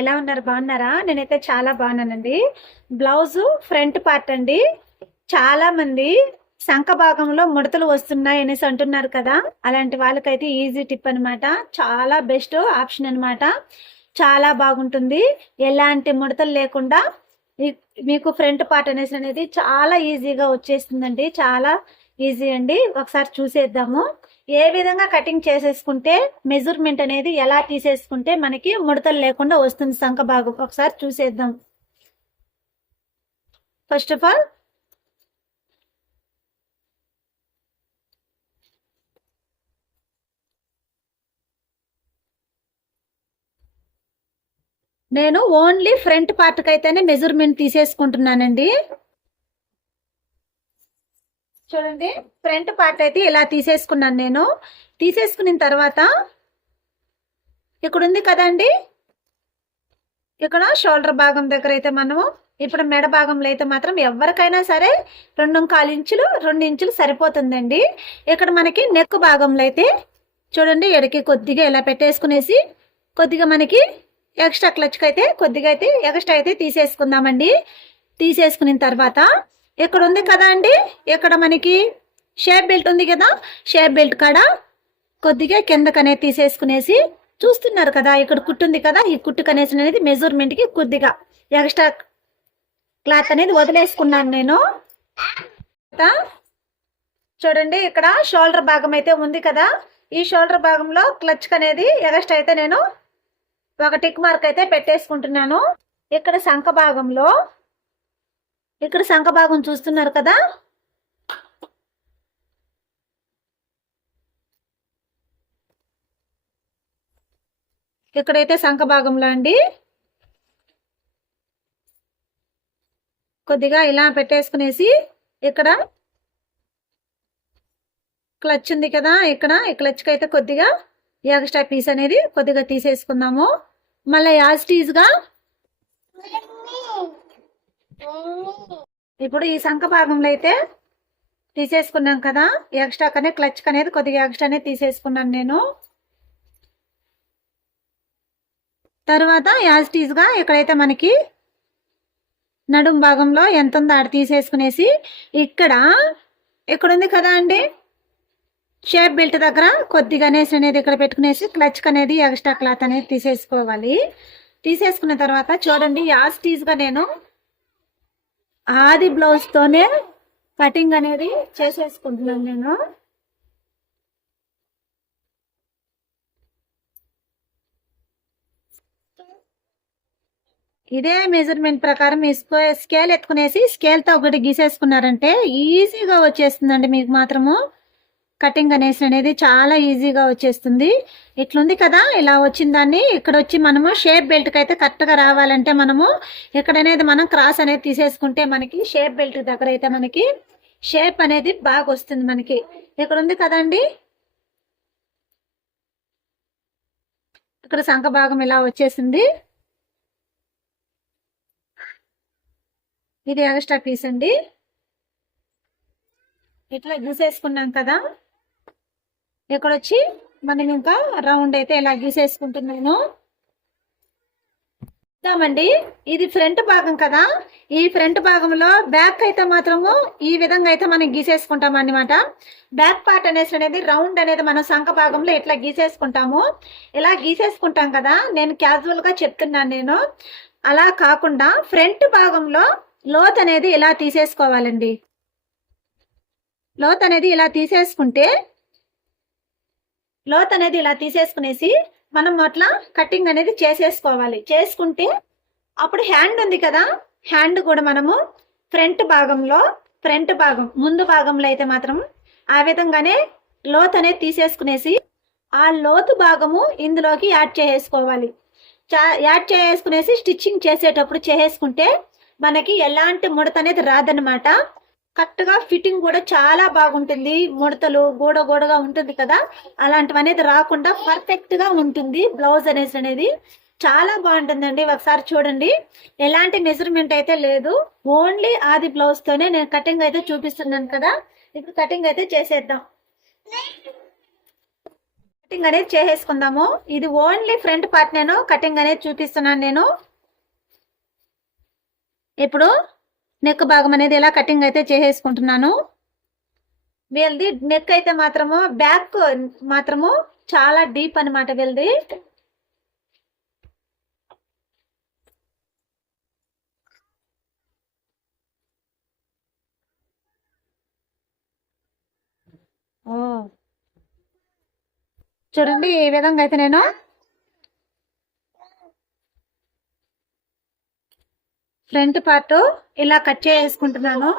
ఎలా ఉన్నారు? బాగున్నారా? నేనైతే చాలా బాగున్నానండి. బ్లౌజ్ ఫ్రంట్ పార్ట్ అండి. చాలా మంది శంఖ భాగంలో ముడతలు వస్తున్నాయి అనేసి అంటున్నారు కదా. అలాంటి వాళ్ళకైతే ఈజీ టిప్ అనమాట. చాలా బెస్ట్ ఆప్షన్ అనమాట. చాలా బాగుంటుంది. ఎలాంటి ముడతలు లేకుండా మీకు ఫ్రంట్ పార్ట్ అనేది చాలా ఈజీగా వచ్చేస్తుందండి. చాలా ఈజీ అండి. ఒకసారి చూసేద్దాము. ఏ విధంగా కటింగ్ చేసేసుకుంటే మెజర్మెంట్ అనేది ఎలా తీసేసుకుంటే మనకి ముడతలు లేకుండా వస్తుంది శంఖ భాగం. ఒకసారి చూసేద్దాం. ఫస్ట్ ఆఫ్ ఆల్ నేను ఓన్లీ ఫ్రంట్ పార్ట్ కి అయితేనే మెజర్మెంట్ తీసేసుకుంటున్నానండి. చూడండి, ఫ్రంట్ పార్ట్ అయితే ఇలా తీసేసుకున్నాను నేను. తీసేసుకున్న తర్వాత ఇక్కడ ఉంది కదండి, ఇక్కడ షోల్డర్ భాగం దగ్గర అయితే మనము ఇప్పుడు మెడ భాగంలో అయితే మాత్రం ఎవరికైనా సరే 2.25 ఇంచులు 2 ఇంచులు సరిపోతుందండి. ఇక్కడ మనకి నెక్ భాగంలో అయితే చూడండి, ఎడకి కొద్దిగా ఇలా పెట్టేసుకునేసి కొద్దిగా మనకి ఎక్స్ట్రా క్లచ్కి అయితే కొద్దిగా అయితే ఎక్స్ట్రా అయితే తీసేసుకుందామండి. తీసేసుకున్న తర్వాత ఇక్కడ ఉంది కదా అండి, ఇక్కడ మనకి షేప్ బెల్ట్ ఉంది కదా, షేప్ బెల్ట్ కాడ కొద్దిగా కిందకనేది తీసేసుకునేసి చూస్తున్నారు కదా, ఇక్కడ కుట్టు ఉంది కదా, ఈ కుట్టు కనేసి అనేది మెజర్మెంట్కి కొద్దిగా ఎక్స్ట్రా క్లాత్ అనేది వదిలేసుకున్నాను నేను. చూడండి, ఇక్కడ షోల్డర్ భాగం అయితే ఉంది కదా, ఈ షోల్డర్ భాగంలో క్లచ్ అనేది ఎక్స్ట్రా అయితే నేను ఒక టిక్ మార్క్ అయితే పెట్టేసుకుంటున్నాను. ఇక్కడ శంఖ భాగంలో ఇక్కడ శంఖ భాగం చూస్తున్నారు కదా, ఇక్కడైతే శంఖ భాగంలో అండి కొద్దిగా ఇలా పెట్టేసుకునేసి ఇక్కడ క్లచ్ ఉంది కదా, ఇక్కడ ఈ క్లచ్కి అయితే కొద్దిగా ఎక్స్ట్రా పీస్ అనేది కొద్దిగా తీసేసుకుందాము. మళ్ళీ యాజ్ టీజ్గా ఇప్పుడు ఈ శంఖ భాగంలో అయితే తీసేసుకున్నాం కదా, ఎక్స్ట్రా కనే క్లచ్ అనేది కొద్దిగా ఎక్స్ట్రానే తీసేసుకున్నాను నేను. తర్వాత యాజ్ టీజ్గా ఇక్కడైతే మనకి నడుం భాగంలో ఎంత ఉందో ఆడ తీసేసుకునేసి ఇక్కడ ఉంది కదా అండి, షేప్ బెల్ట్ దగ్గర కొద్దిగా అనేది ఇక్కడ పెట్టుకునేసి క్లచ్ అనేది ఎక్స్ట్రా క్లాత్ అనేది తీసేసుకోవాలి. తీసేసుకున్న తర్వాత చూడండి, యాజ్ టీజ్గా నేను ఆది బ్లౌజ్ తోనే కటింగ్ అనేది చేసేసుకుంటున్నాను నేను. ఇదే మెజర్మెంట్ ప్రకారం మీ స్కేల్ ఎత్తుకునేసి స్కేల్తో ఒకటి గీసేసుకున్నారంటే ఈజీగా వచ్చేస్తుందండి. మీకు మాత్రము కటింగ్ అనేది చాలా ఈజీగా వచ్చేస్తుంది. ఇట్లుంది కదా, ఇలా వచ్చిన దాన్ని ఇక్కడ వచ్చి మనము షేప్ బెల్ట్కి అయితే కరెక్ట్గా రావాలంటే మనము ఇక్కడ అనేది మనం క్రాస్ అనేది తీసేసుకుంటే మనకి షేప్ బెల్ట్ దగ్గర అయితే మనకి షేప్ అనేది బాగా వస్తుంది. మనకి ఇక్కడ ఉంది కదండి, ఇక్కడ శంఖ భాగం ఇలా వచ్చేసింది. ఇది ఎక్స్ట్రా పీస్ అండి. ఇట్లా గీసేసుకున్నాం కదా, ఇక్కడ వచ్చి మనం ఇంకా రౌండ్ అయితే ఇలా గీసేసుకుంటున్నాను. చూద్దామండి, ఇది ఫ్రంట్ భాగం కదా, ఈ ఫ్రంట్ భాగంలో బ్యాక్ అయితే మాత్రము ఈ విధంగా అయితే మనం గీసేసుకుంటాం అన్నమాట. బ్యాక్ పార్ట్ అనేది రౌండ్ అనేది మనం శంఖ భాగంలో ఇట్లా గీసేసుకుంటాము. ఇలా గీసేసుకుంటాం కదా, నేను క్యాజువల్ గా చెప్తున్నాను నేను. అలా కాకుండా ఫ్రంట్ భాగంలో లోత్ అనేది ఇలా తీసేసుకోవాలండి. లోత్ అనేది ఇలా తీసేసుకుంటే లోత్ అనేది ఇలా తీసేసుకునేసి మనం అట్లా కటింగ్ అనేది చేసేసుకోవాలి. చేసుకుంటే అప్పుడు హ్యాండ్ ఉంది కదా, హ్యాండ్ కూడా మనము ఫ్రంట్ భాగం ముందు భాగంలో అయితే మాత్రం ఆ విధంగానే లోత్ అనేది తీసేసుకునేసి ఆ లోతు భాగము ఇందులోకి యాడ్ చేసుకోవాలి. యాడ్ చేసుకునేసి స్టిచ్చింగ్ చేసేటప్పుడు చేసుకుంటే మనకి ఎలాంటి ముడత అనేది రాదనమాట. కరెక్ట్ గా ఫిట్టింగ్ కూడా చాలా బాగుంటుంది. ముడతలు గోడగా ఉంటుంది కదా, అలాంటివి అనేది రాకుండా పర్ఫెక్ట్ గా ఉంటుంది. బ్లౌజ్ అనేది చాలా బాగుంటుందండి. ఒకసారి చూడండి, ఎలాంటి మెజర్మెంట్ అయితే లేదు, ఓన్లీ ఆది బ్లౌజ్ తోనే నేను కటింగ్ అయితే చూపిస్తున్నాను కదా. ఇప్పుడు కటింగ్ అయితే చేసేద్దాం. కటింగ్ అనేది చేసేసుకుందాము. ఇది ఓన్లీ ఫ్రంట్ పార్ట్ నేను కటింగ్ అనేది చూపిస్తున్నాను నేను. ఇప్పుడు నెక్ భాగం అనేది ఇలా కటింగ్ అయితే చేసేసుకుంటున్నాను. వీళ్ళది నెక్ అయితే మాత్రము బ్యాక్ మాత్రము చాలా డీప్ అనమాట వీళ్ళది. చూడండి ఈ విధంగా అయితే నేను ఫ్రంట్ పార్ట్ ఇలా కట్ చేసుకుంటున్నాను.